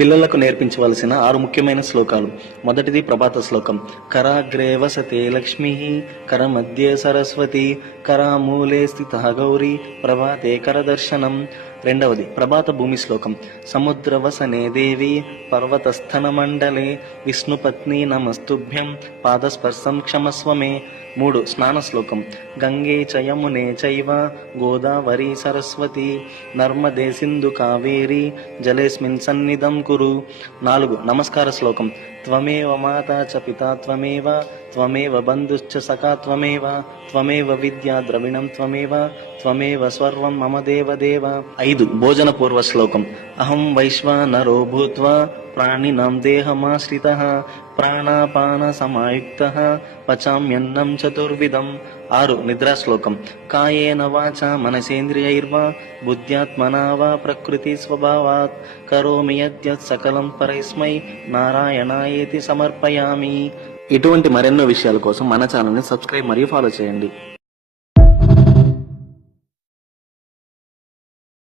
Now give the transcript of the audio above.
పిల్లలకు నేర్పించవలసిన 6 ముఖ్యమైన శ్లోకాలు. మొదటిది ప్రభాత శ్లోకం. కరాగ్రే వసతే లక్ష్మి, కరమధ్యే సరస్వతి, కరామూలే స్థితః గౌరీ, ప్రభాతే కరదర్శనం. రెండవది ప్రభాత భూమి శ్లోకం. సముద్రవసనే దేవి, పర్వతస్థన మండలే, విష్ణుపత్ని నమస్తుభ్యం, పాదస్పర్శం క్షమస్వమే. 3 స్నాన శ్లోకం. గంగే చ యమునే చైవ, గోదావరి సరస్వతి, నర్మదే సింధు కావేరి, జలేస్మిన్ సన్నిధం కురు. 4 నమస్కార శ్లోకం. త్వమేవ మాతా చ పితా త్వమేవ, త్వమేవ బంధుశ్చ సఖా త్వమేవ, త్వమేవ విద్యా ద్రవిణం త్వమేవ, త్వమేవ సర్వం మమ దేవదేవ. 5 భోజన పూర్వ శ్లోకం. అహం వైశ్వానరో భూత్వా ప్రాణినాం దేహమాశ్రితః, ప్రాణాపాన సమాయుక్తః, పచామ్యన్నం చతుర్విధం. 6 నిద్రా శ్లోకం. కాయేన వాచా మనసేంద్రియైర్వా, బుద్ధ్యాత్మనా వా ప్రకృతి స్వభావాత్, కరోమి యద్యత్ సకలం పరస్మై నారాయణాయేతి సమర్పయామి. ఇటువంటి మరెన్నో విషయాల కోసం మన ఛానల్ని సబ్స్క్రైబ్ మరియు ఫాలో చేయండి.